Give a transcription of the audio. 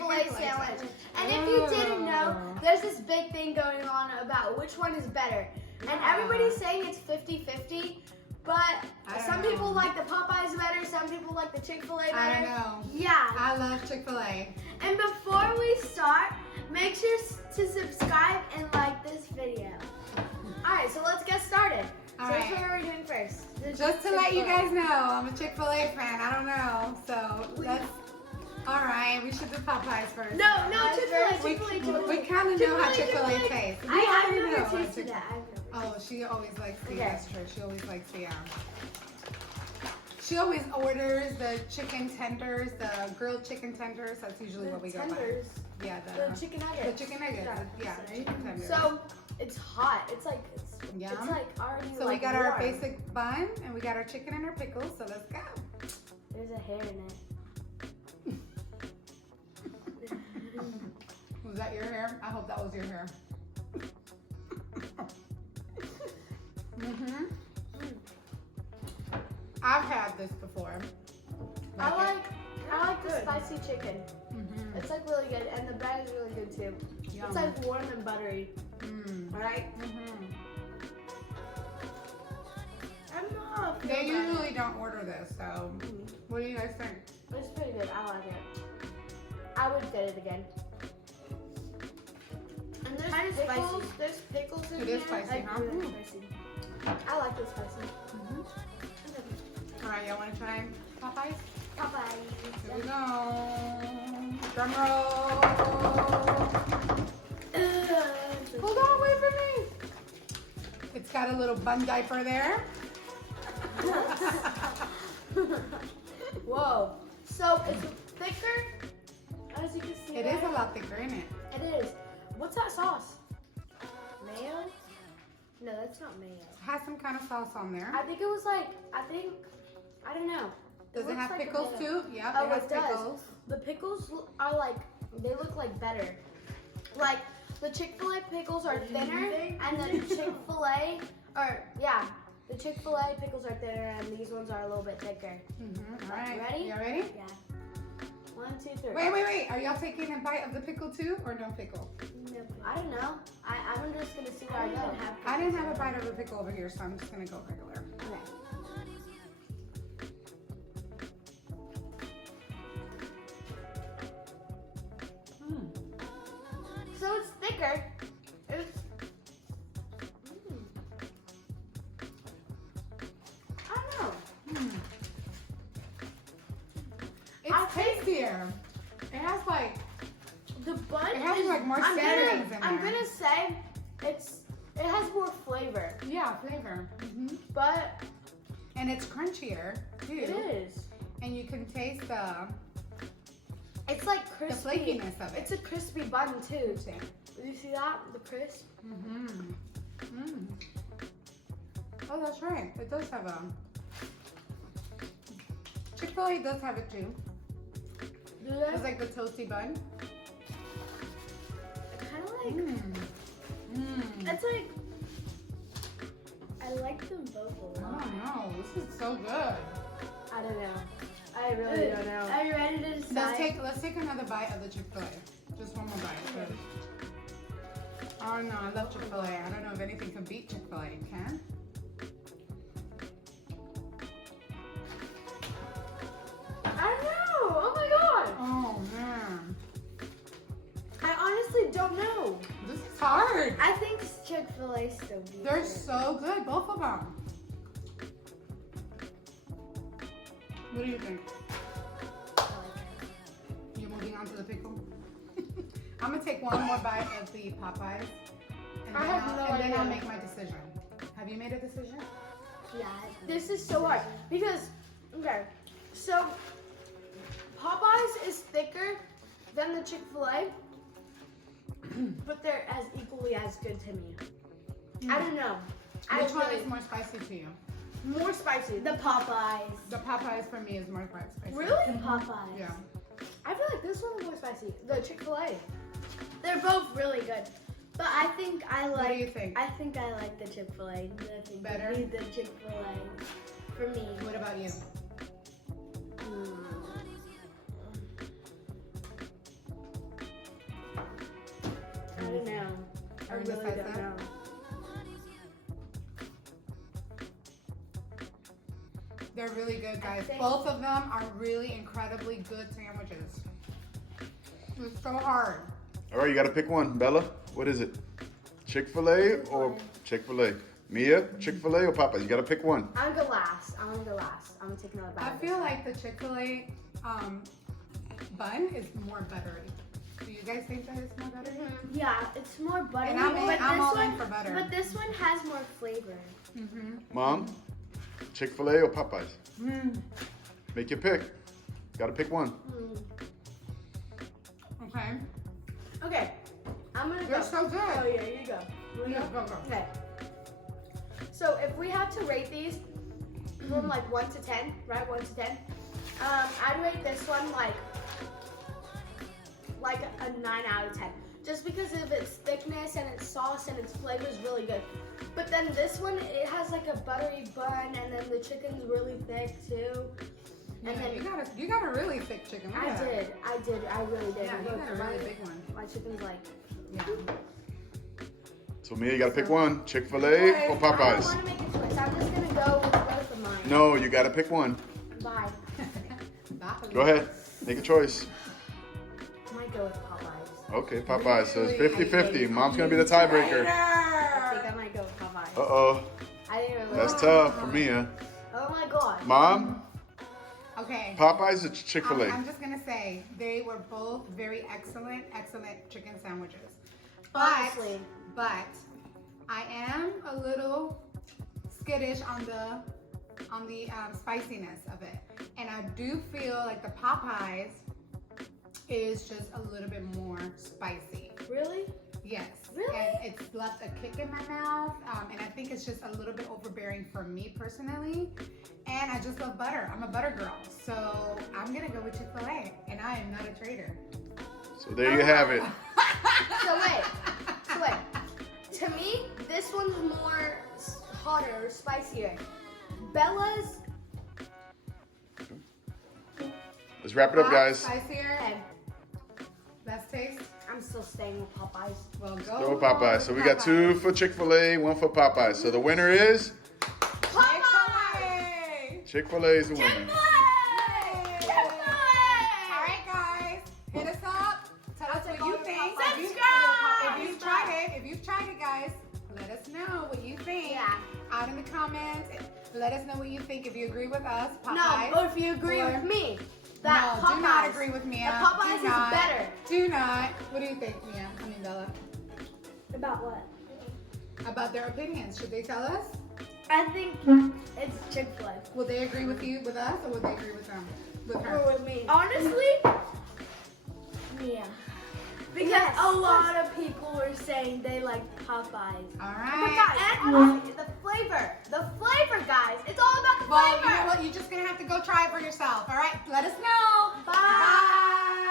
Chick-fil-A sandwich. And if you didn't know, there's this big thing going on about which one is better. And everybody's saying it's 50-50. But some people like the Popeyes better, some people like the Chick-fil-A better. I don't know. Yeah. I love Chick-fil-A. And before we start, make sure to subscribe and like this video. Alright, so let's get started. All so right. what are we doing first? Just to let you guys know, I'm a Chick-fil-A fan. I don't know. So let's. All right, we should do Popeyes first. No, Chick-fil-A. We kind of know how Chick-fil-A tastes. We I've already never know. tasted that. Oh, she always likes the Okay. that's true. She always likes the she always orders the chicken tenders, the grilled chicken tenders. That's usually what we go tenders. by. Yeah, The chicken nuggets. the chicken nuggets. Yeah, chicken tenders. So it's hot. It's like Yum. it's like already. So like we got our warm. basic bun and we got our chicken and our pickles. So let's go. There's a hair in it. Was that your hair? I hope that was your hair. I've had this before. I like the spicy chicken. Mm-hmm. It's like really good, and the bread is really good too. Yum. It's like warm and buttery. Right? I'm not. They usually don't order this, so what do you guys think? It's pretty good. I like it. I would get it again. And there's Kind of pickles. spicy. There's pickles in It here. is spicy, Like, huh? really spicy. I like it spicy. All right, y'all want to try Popeyes? Popeyes. Here we go. Drum roll. Hold on, wait for me. It's got a little bun diaper there. Whoa. So it's thicker, as you can see. It is a lot thicker, isn't it? It is. What's that sauce? Mayo? No, that's not mayo. It has some kind of sauce on there. I think it was like, I don't know. Does it looks have like a pickles mayo. too? Yep, Oh, it has it does. pickles. The pickles are like, they look like better. Like, the Chick-fil-A pickles are thinner, and the Chick-fil-A the Chick-fil-A pickles are thinner, and these ones are a little bit thicker. All right. You ready? You ready? Yeah. 1, 2, 3. Wait. Are y'all taking a bite of the pickle too, or no pickle? I don't know. I'm just gonna see where I go. I didn't have a bite of a pickle over here, so I'm just gonna go regular. Okay. So it's thicker. I don't know. It's tastier. It has like The bun It has, is like, more seasonings in I'm there. gonna say it has more flavor, flavor. but And it's crunchier too. it is. And you can taste the It's like crispy. flakiness of it. It's a crispy bun too. You see that? The crisp. Oh, that's right. It does have a Chick-fil-A does have it too. Do they? It's like the toasty bun. Kind of like. It's like. I like them both a Oh lot. no, this is so good. I don't know. I really don't know. Are you ready to decide? Let's take another bite of the Chick-fil-A. Just one more bite. Okay. Oh no, I love Chick-fil-A. I don't know if anything can beat Chick-fil-A. Can? I don't know. Oh my god. Oh man, I honestly don't know. this is hard. I think Chick-fil-A still beats They're it. so good, both of them. What do you think? I like it. You moving on to the pickle? I'm gonna take one more bite of the Popeyes, and I then, have no and then I'll idea. make my decision. Have you made a decision? Yeah. This is so hard because so Popeyes is thicker than the Chick-fil-A, but they're as equally as good to me. I don't know. Which one is more spicy to you? more spicy? The Popeyes. The Popeyes for me is more spicy. Really? The Popeyes. Yeah. I feel like this one is more spicy. The Chick-fil-A. They're both really good. But I think I like. What do you think? I think I like the Chick-fil-A. Better? The Chick-fil-A. For me. What about you? besides don't that? know. They're really good, guys. think- Both of them are really incredibly good sandwiches. It's so hard. All right, you got to pick one. Bella, what is it? Chick-fil-A or Chick-fil-A? Mia, Chick-fil-A or Popeyes? You got to pick one. I'm gonna go last. I'm gonna take another bite. I feel like the Chick-fil-A bun is more buttery. Do you guys think that it's more buttery? Yeah, it's more buttery. And I'm but all this in one, for butter. But this one has more flavor. Mm-hmm. Mom, Chick-fil-A or Popeyes? Mm. Make your pick. Got to pick one. Okay. Okay, I'm gonna They're go. so good. Oh yeah, you go. Yeah, go. Okay. So if we had to rate these from like 1 to 10, right? 1 to 10. I'd rate this one like a 9 out of 10. Just because of its thickness and its sauce and its flavor is really good. But then this one, it has like a buttery bun, and then the chicken's really thick too. And Yeah, then you got a really thick chicken. Look at that. I really did. Yeah, you got a really big one. My chicken's like. Yeah. So Mia, you got to pick one. Chick-fil-A or I don't Popeyes? want to make a choice. I'm just gonna go with both of mine. No, you got to pick one. Bye. Go ahead. Make a choice. I might go with Popeyes. Okay, Popeyes. So it's 50-50. Mom's going to be the tiebreaker. I think I might go with Popeyes. Uh-oh. I didn't really. That's tough for Mia. Oh my god. Mom, Okay. Popeyes or Chick-fil-A? I'm just gonna say they were both very excellent chicken sandwiches. Honestly. But I am a little skittish on the spiciness of it, and I do feel like the Popeyes is just a little bit more spicy. Really? Yes. Really? And it's left a kick in my mouth, and I think it's just a little bit overbearing for me personally. And I just love butter. I'm a butter girl, so I'm gonna go with Chick-fil-A, and I am not a traitor. So there you have it. So wait. To me, this one's more hotter or spicier. Bella's. Let's wrap it up, guys. Spicier. Okay, Best taste. I'm still staying with Popeyes. Well, Go with Popeyes. So we got 2 for Chick-fil-A, 1 for Popeyes. So the winner is Chick-fil-A. Chick-fil-A is the winner. Chick-fil-A! All right, guys, hit us up. Tell us what you think. Subscribe! If you've tried it, guys, let us know what you think. Yeah. Out in the comments, let us know what you think. If you agree with us, No, Popeyes. or if you agree Or- with me. No, That Popeyes, do not agree with Mia. The Popeyes Do is not. better. Do not. What do you think, Mia? I mean, Bella. About what? About their opinions. Should they tell us? I think it's Chick-fil-A. Will they agree with you, with us, or will they agree with them? With her? Or with me. Honestly, yeah. Because a lot of people were saying they like Popeyes. All But right. guys, honestly, the flavor, guys. It's all about the Well, flavor. you know what? You're just going to have to go try it for yourself. All right? Let us know. Bye. Bye.